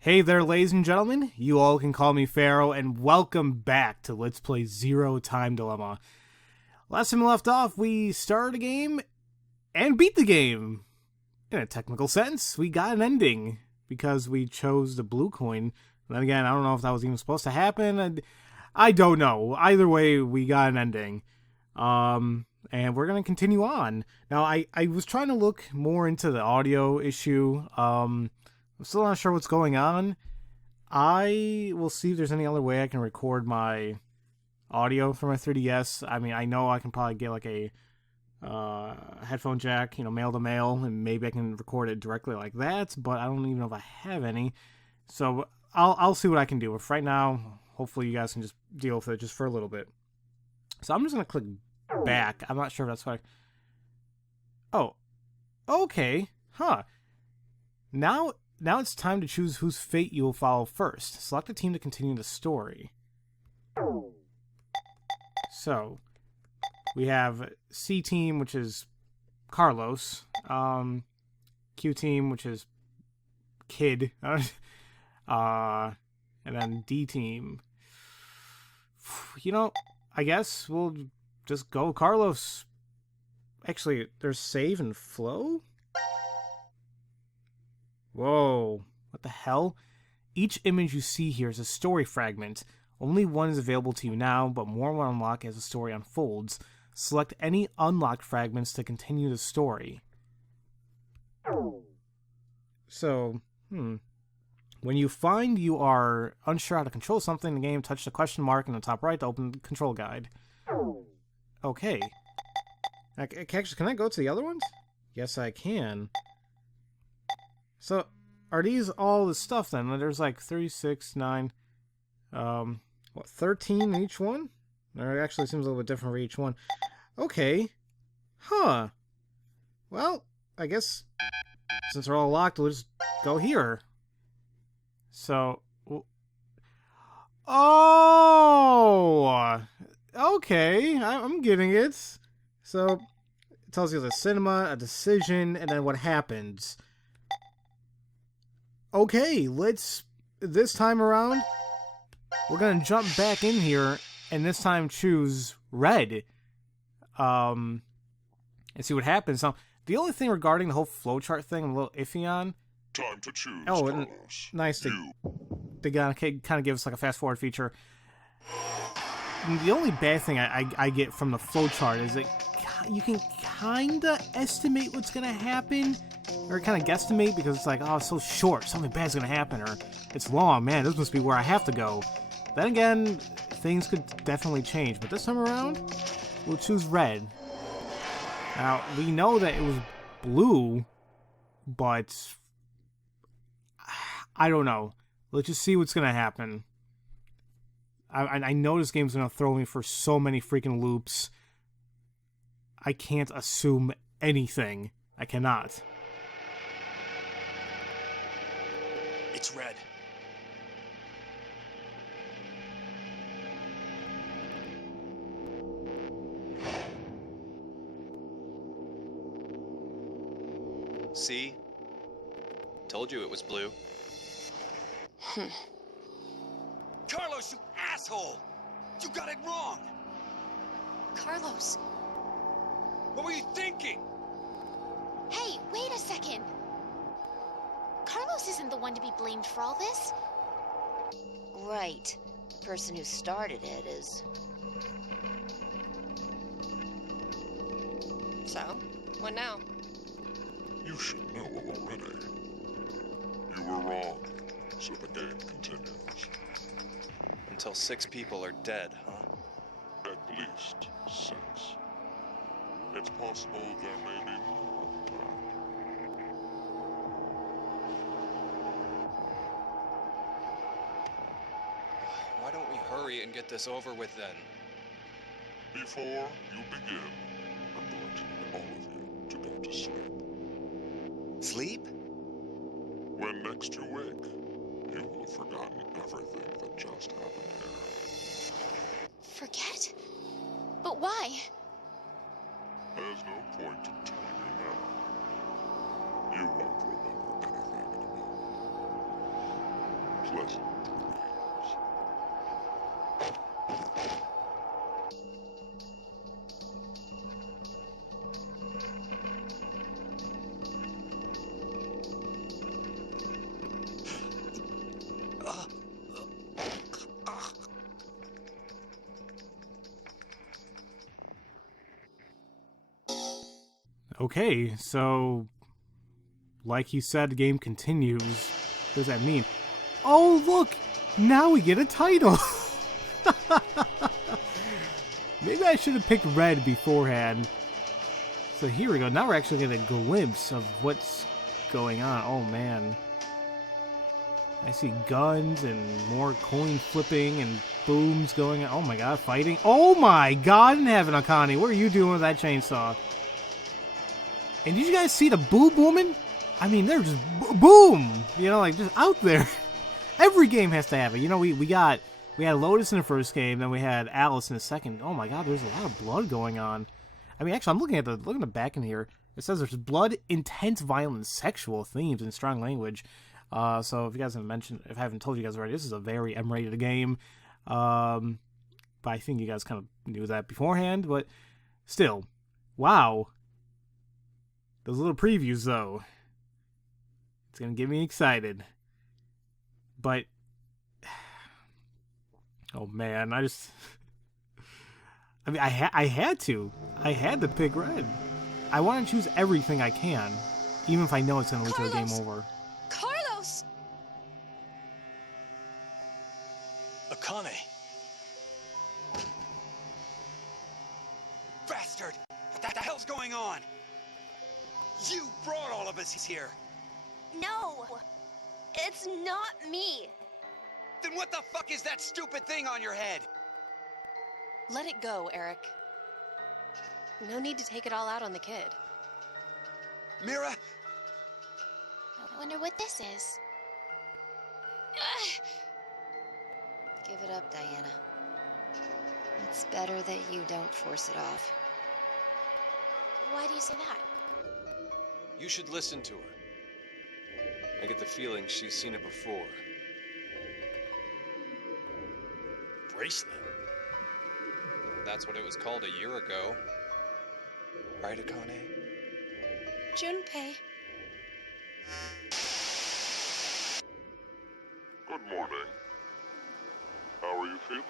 Hey there, ladies and gentlemen. You all can call me Pharaoh, and welcome back to Let's Play Zero Time Dilemma. Last time we left off, we started a game and beat the game. In a technical sense, we got an ending because we chose the blue coin. And then again, I don't know if that was even supposed to happen. I don't know. Either way, we got an ending. And we're going to continue on. Now, I was trying to look more into the audio issue. I'm still not sure what's going on. I will see if there's any other way I can record my audio for my 3DS. I mean, I know I can probably get like a headphone jack, male to male, and maybe I can record it directly like that, but I don't even know if I have any. So I'll see what I can do. If right now, hopefully you guys can just deal with it just for a little bit. So I'm just going to click back. I'm not sure if that's what Oh, okay. Huh. Now it's time to choose whose fate you will follow first. Select a team to continue the story. So, we have C team, which is Carlos. Q team, which is Kid. And then D team. I guess we'll just go Carlos. Actually, there's save and flow? Whoa, what the hell? Each image you see here is a story fragment. Only one is available to you now, but more will unlock as the story unfolds. Select any unlocked fragments to continue the story. So, when you find you are unsure how to control something in the game, touch the question mark in the top right to open the control guide. Okay. Can I go to the other ones? Yes, I can. So, are these all the stuff then? There's like 36, 9, 13 in each one? Or it actually seems a little bit different for each one. Okay. Huh. Well, I guess since they're all locked, we'll just go here. So, oh! Okay, I'm getting it. So, it tells you the cinema, a decision, and then what happens. Okay, this time around, we're gonna jump back in here, and this time choose red. And see what happens. Now, the only thing regarding the whole flowchart thing I'm a little iffy on. Time to choose, and Carlos. nice to kind of give us like a fast forward feature. And the only bad thing I get from the flowchart is that you can kinda estimate what's gonna happen, or kind of guesstimate, because it's like, oh, it's so short, something bad's gonna happen, or it's long, man, this must be where I have to go. Then again, things could definitely change, but this time around, we'll choose red. Now, we know that it was blue, but I don't know. Let's just see what's gonna happen. I know this game's gonna throw me for so many freaking loops. I can't assume anything. I cannot. It's red. See? Told you it was blue. Carlos, you asshole! You got it wrong! Carlos. What were you thinking? Hey, wait a second. Carlos isn't the one to be blamed for all this. Right. The person who started it is. So, what now? You should know already. You were wrong, so the game continues. Until 6 people are dead, huh? At least 6. It's possible there may be more than that. Why don't we hurry and get this over with then? Before you begin, I'm going to need all of you to go to sleep. Sleep? When next you wake, you will have forgotten everything that just happened here. Forget? But why? There's no point in telling you now. You won't remember anything anymore. pleasant dreams. Okay, so like he said, the game continues. What does that mean? Oh, look! Now we get a title! Maybe I should have picked red beforehand. So here we go. Now we're actually getting a glimpse of what's going on. Oh, man. I see guns and more coin flipping and booms going on. Oh, my God. Fighting. Oh, my God in heaven, Akane. What are you doing with that chainsaw? And did you guys see the boob woman? I mean, they're just boom! You know, like, just out there. Every game has to have it. You know, we had Lotus in the first game, then we had Alice in the second. Oh my God, there's a lot of blood going on. I mean, actually, I'm looking at the back in here. It says there's blood, intense violence, sexual themes, and strong language. So if you guys if I haven't told you guys already, this is a very M-rated game. But I think you guys kind of knew that beforehand. But still, wow. Those little previews, though. It's gonna get me excited. But, oh man, I mean, I had to pick red. I want to choose everything I can, even if I know it's going to lead to a game over. Carlos! Akane. Bastard! What the hell's going on? You brought all of us here. No! It's not me! Then what the fuck is that stupid thing on your head? Let it go, Eric. No need to take it all out on the kid. Mira? I wonder what this is. Give it up, Diana. It's better that you don't force it off. Why do you say that? You should listen to her. I get the feeling she's seen it before. Bracelet? That's what it was called a year ago. Right, Akane? Junpei. Good morning. How are you feeling?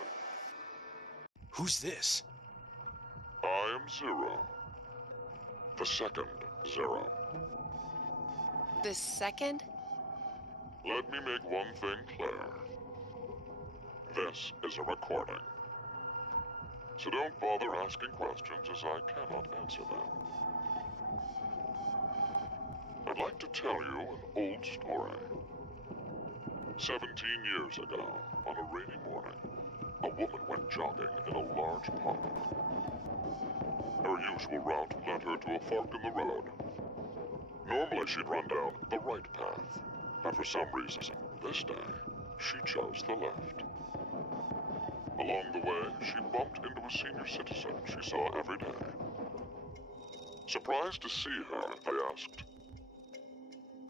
Who's this? I am Zero. The second Zero. The second? Let me make one thing clear. This is a recording. So don't bother asking questions as I cannot answer them. I'd like to tell you an old story. 17 years ago, on a rainy morning, a woman went jogging in a large park. Her usual route led her to a fork in the road. Normally she'd run down the right path, but for some reason, this day, she chose the left. Along the way, she bumped into a senior citizen she saw every day. Surprised to see her, I asked,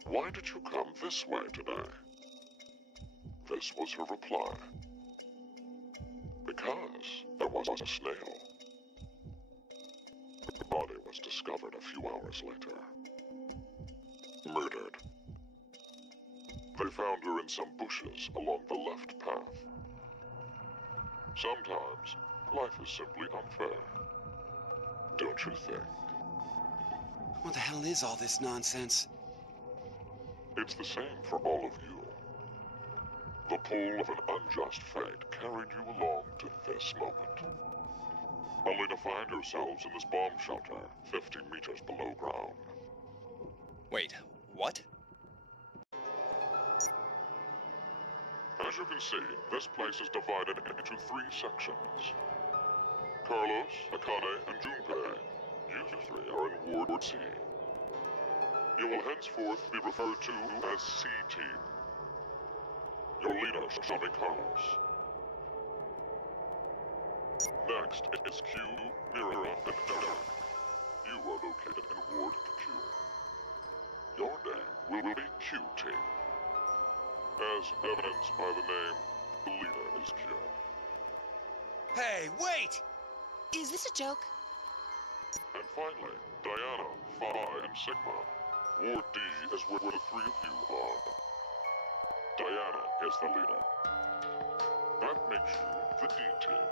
"Why did you come this way today?" This was her reply. "Because there was a snail." Her body was discovered a few hours later. Murdered. They found her in some bushes along the left path. Sometimes, life is simply unfair. Don't you think? What the hell is all this nonsense? It's the same for all of you. The pull of an unjust fate carried you along to this moment. Only to find yourselves in this bomb shelter 50 meters below ground. Wait, what? As you can see, this place is divided into 3 sections. Carlos, Akane, and Junpei, you 3 are in Ward C. You will henceforth be referred to as C-Team. Your leader shall be Carlos. Next is Q, Mira, and Eric. You are located in Ward Q. Your name will be Q-Team. as evidenced by the name, the leader is Q. Hey, wait! Is this a joke? And finally, Diana, Phi, and Sigma. Ward D is where the three of you are. Diana is the leader. That makes you the D team.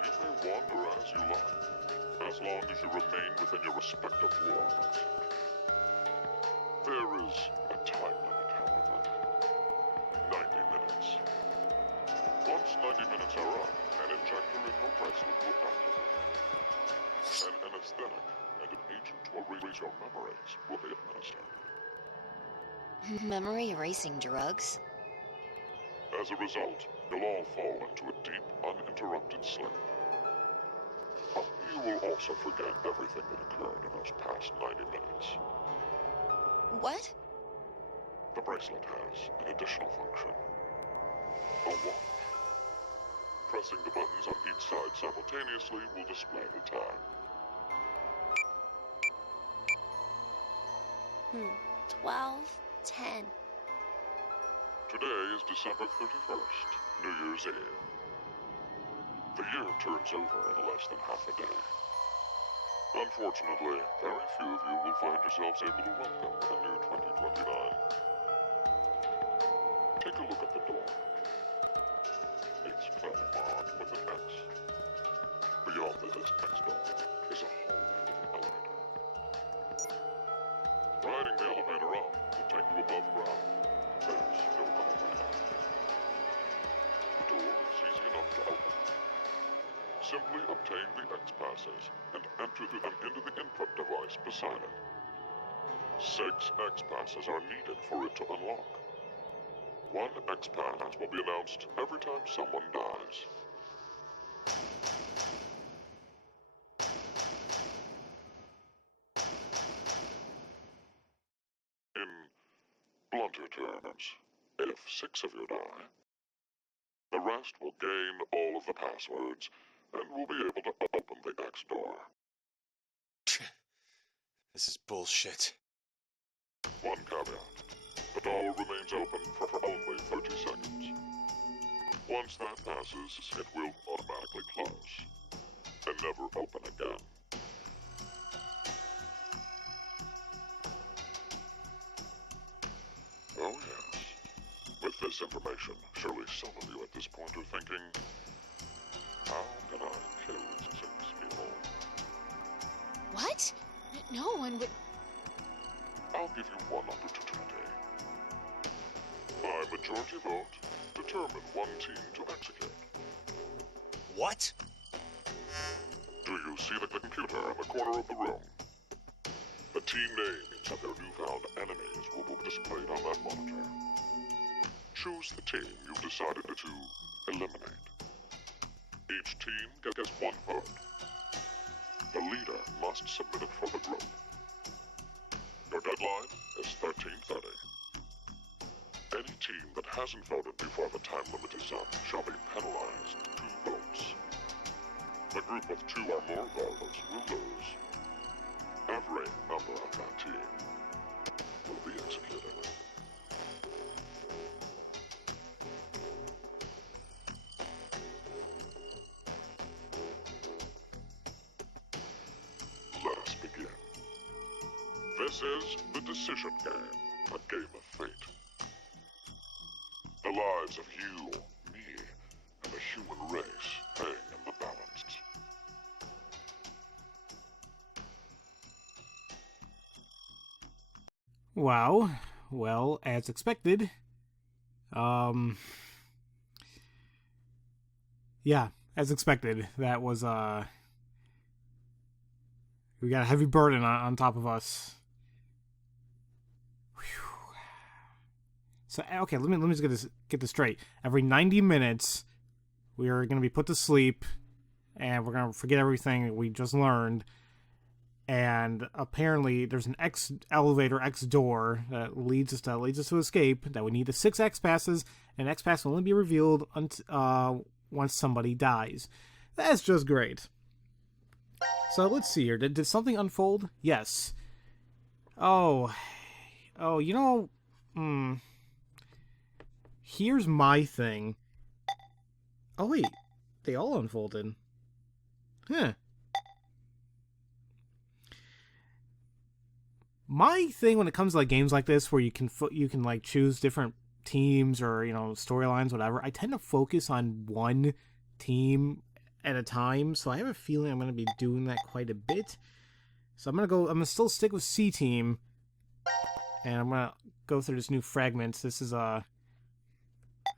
You may wander as you like, as long as you remain within your respective wards. There is a time limit, however. 90 minutes. Once 90 minutes are up, an injector in your bracelet will activate. An anesthetic and an agent to erase your memories will be administered. Memory erasing drugs? As a result, you'll all fall into a deep, uninterrupted sleep. You will also forget everything that occurred in those past 90 minutes. What? The bracelet has an additional function. A watch. Pressing the buttons on each side simultaneously will display the time. 12:10. Today is December 31st, New Year's Eve. The year turns over in less than half a day. Unfortunately, very few of you will find yourselves able to welcome the new 2029. Take a look at the door. It's clearly marked with an X. Beyond this X door is a hallway with an elevator. Riding the elevator up will take you above ground. There's no other way out. The door is easy enough to open. Simply obtain the X passes and enter them into the input device beside it. 6 X passes are needed for it to unlock. 1 X pass will be announced every time someone dies. In blunter terms, if 6 of you die, the rest will gain all of the passwords and will be able to open the X door. This is bullshit. One caveat. The door remains open for only 30 seconds. Once that passes, it will automatically close and never open again. Oh yes. With this information, surely some of you at this point are thinking, how can I kill 6 people? What? No one would. I'll give you one opportunity. By majority vote, determine one team to execute. What? Do you see the computer in the corner of the room? The team names of your newfound enemies will be displayed on that monitor. Choose the team you've decided to eliminate. Each team gets 1 vote. The leader must submit it for the group. Your deadline is 13:30. Any team that hasn't voted before the time limit is up shall be penalized 2 votes. The group with 2 or more votes will lose. Every member of that team will be executed. Let us begin. This is the decision game, a game of fate. The lives of you, me, and the human race hang in the balance. Wow. Well, as expected. Yeah, as expected. That was, we got a heavy burden on top of us. Whew. So, okay, let me just get this straight. Every 90 minutes, we are going to be put to sleep, and we're going to forget everything that we just learned. And apparently, there's an X elevator, X door that leads us to escape. That we need the 6 X passes, and X pass will only be revealed once somebody dies. That's just great. So let's see here. Did something unfold? Yes. Oh, Oh, you know, here's my thing. Oh wait, they all unfolded. Huh. My thing when it comes to like games like this, where you can like choose different teams or storylines, whatever. I tend to focus on one team at a time, so I have a feeling I'm going to be doing that quite a bit. So I'm gonna still stick with C team, and I'm gonna go through this new fragment. This is well,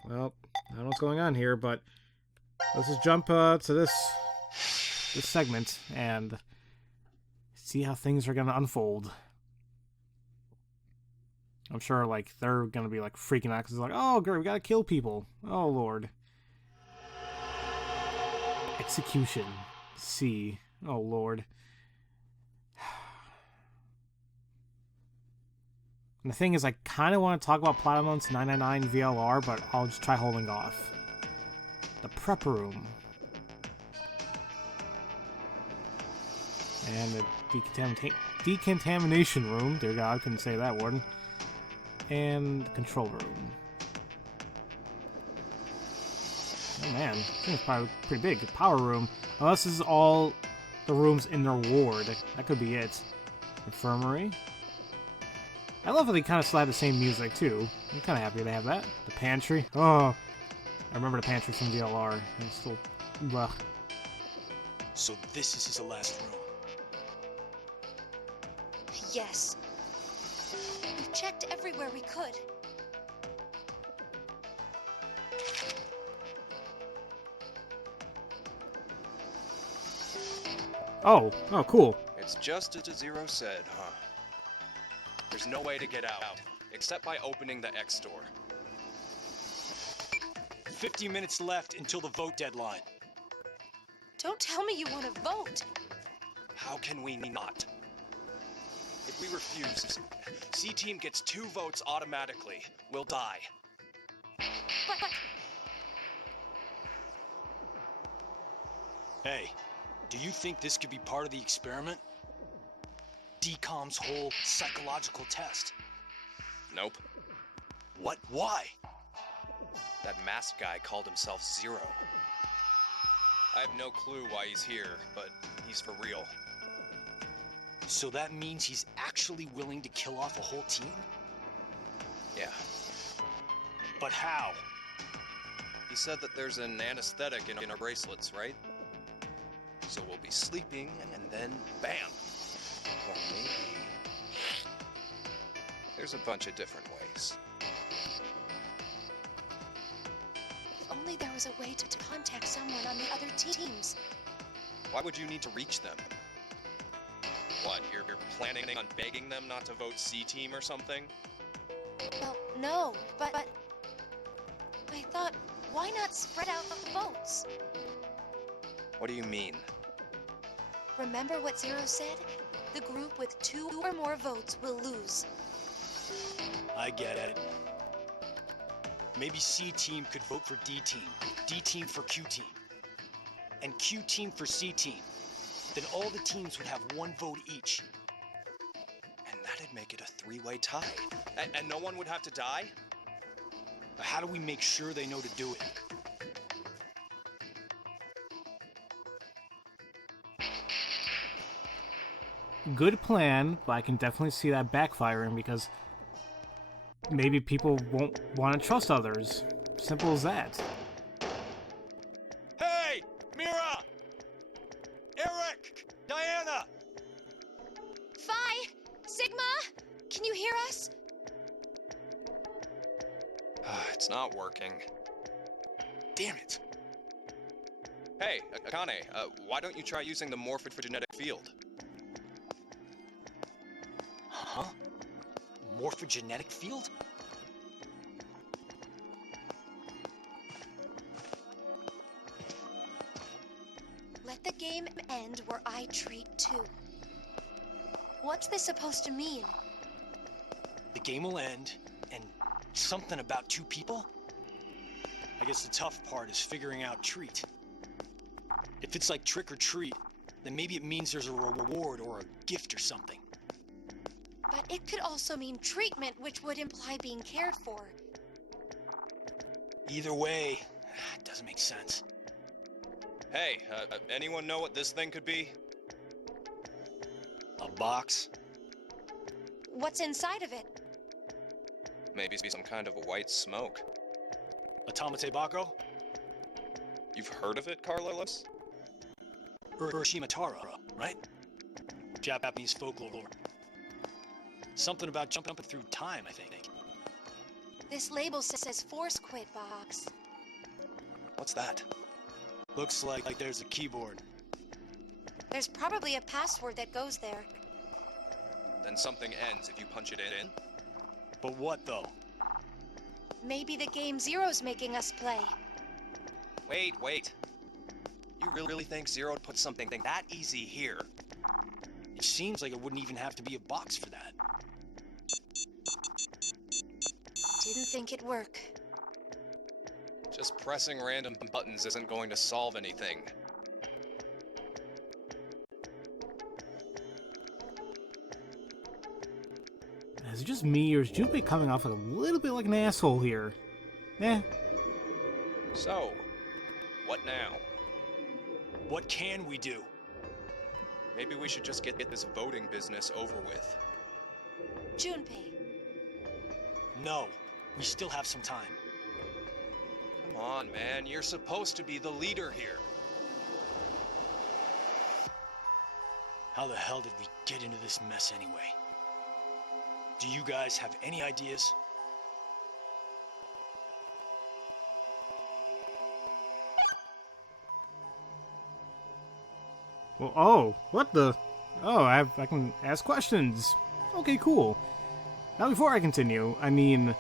I don't know what's going on here, but let's just jump to this segment and see how things are gonna unfold. I'm sure, like, they're gonna be, like, freaking out because it's like, oh, great, we gotta kill people. Oh, Lord. Execution. C. Oh, Lord. And the thing is, I kind of want to talk about Platinum's 999 VLR, but I'll just try holding off. The prep room. And the decontamination room. Dear God, I couldn't say that word. And the control room. Oh man, I think it's probably pretty big. The power room. Oh, this is all the rooms in their ward. That could be it. Infirmary. I love how they kind of still have the same music too. I'm kind of happy they have that. The pantry. Oh, I remember the pantry from DLR. It's still, ugh. So this is the last room. Yes. We've checked everywhere we could. Oh, cool. It's just as Zero said, huh? There's no way to get out, except by opening the X door. 50 minutes left until the vote deadline. Don't tell me you want to vote. How can we not? If we refuse, C-Team gets 2 votes automatically. We'll die. But... Hey, do you think this could be part of the experiment? DCOM's whole psychological test. Nope. What? Why? That masked guy called himself Zero. I have no clue why he's here, but he's for real. So that means he's actually willing to kill off a whole team? Yeah. But how? He said that there's an anesthetic in our bracelets, right? So we'll be sleeping, and then bam! Or maybe... There's a bunch of different ways. If only there was a way to contact someone on the other teams. Why would you need to reach them? What, you're planning on begging them not to vote C-Team or something? Well, no, but I thought, why not spread out the votes? What do you mean? Remember what Zero said? The group with 2 or more votes will lose. I get it. Maybe C-Team could vote for D-Team, D-Team for Q-Team, and Q-Team for C-Team. Then all the teams would have 1 vote each. And that'd make it a 3-way tie. And no one would have to die? But how do we make sure they know to do it? Good plan, but I can definitely see that backfiring because maybe people won't want to trust others. Simple as that. Hey! Mira! Eric! Diana! Phi! Sigma! Can you hear us? It's not working. Damn it! Hey, Akane, why don't you try using the morphogenetic field? Huh? Morphogenetic field? Let the game end where I treat 2. What's this supposed to mean? The game will end, and something about 2 people? I guess the tough part is figuring out treat. If it's like trick or treat, then maybe it means there's a reward or a gift or something. But it could also mean treatment, which would imply being cared for. Either way, it doesn't make sense. Hey, anyone know what this thing could be? A box? What's inside of it? Maybe some kind of a white smoke. Automate Bako? You've heard of it, Carlos? Uroshimatara, right? Japanese folklore. Something about jumping up through time, I think. This label says Force Quit box. What's that? Looks like there's a keyboard. There's probably a password that goes there. Then something ends if you punch it in? But what, though? Maybe the game Zero's making us play. Wait. You really think Zero would put something that easy here? It seems like it wouldn't even have to be a box for that. Didn't think it'd work. Just pressing random buttons isn't going to solve anything. Is it just me, or is Junpei coming off like a little bit like an asshole here? Eh. So, what now? What can we do? Maybe we should just get this voting business over with. Junpei. No, we still have some time. Come on, man. You're supposed to be the leader here. How the hell did we get into this mess anyway? Do you guys have any ideas? Well, oh, what the? Oh, I can ask questions. Okay, cool. Now, before I continue, I mean,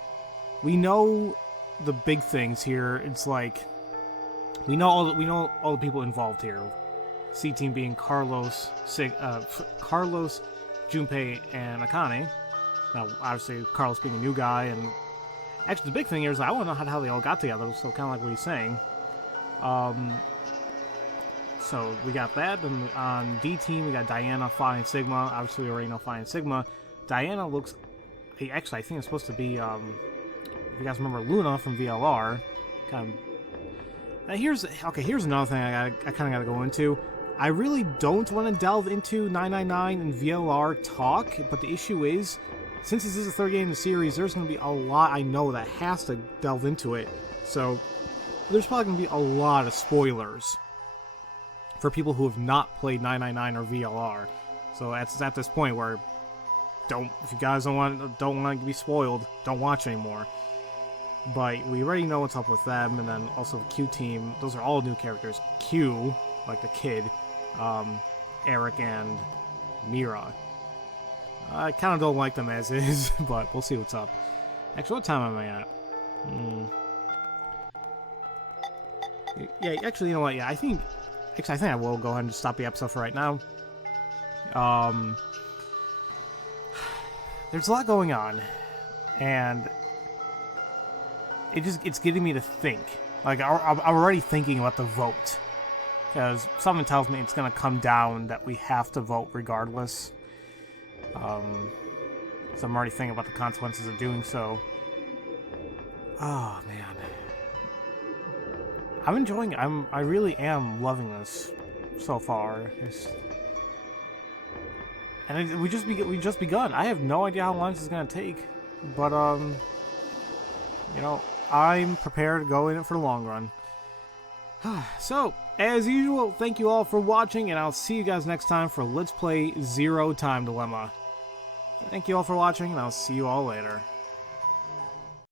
we know the big things here. It's like we know all the people involved here. C team being Carlos, Junpei, and Akane. Now, obviously, Carlos being a new guy, and actually, the big thing here is I want to know how they all got together. So, kind of like what he's saying. So we got that. Then on D team, we got Diana, Phi, and Sigma. Obviously, we already know Phi and Sigma. Diana looks. Actually, I think it's supposed to be. If you guys remember Luna from VLR, kind of. Now here's another thing I kind of got to go into. I really don't want to delve into 999 and VLR talk, but the issue is, since this is the third game in the series, there's going to be a lot I know that has to delve into it. So there's probably going to be a lot of spoilers for people who have not played 999 or VLR. So it's at this point where if you guys don't want to be spoiled, don't watch anymore. But we already know what's up with them, and then also the Q team. Those are all new characters. Q, like the kid, Eric, and Mira. I kind of don't like them as is, but we'll see what's up. Actually, what time am I at? Yeah, actually, you know what? Yeah, I think I will go ahead and just stop the episode for right now. There's a lot going on, and it's getting me to think. Like, I'm already thinking about the vote, because something tells me it's going to come down that we have to vote regardless. So I'm already thinking about the consequences of doing so. Oh, man. I'm enjoying it. I really am loving this so far. We just begun. I have no idea how long this is gonna take, but I'm prepared to go in it for the long run. So, as usual, thank you all for watching, and I'll see you guys next time for Let's Play Zero Time Dilemma. Thank you all for watching, and I'll see you all later.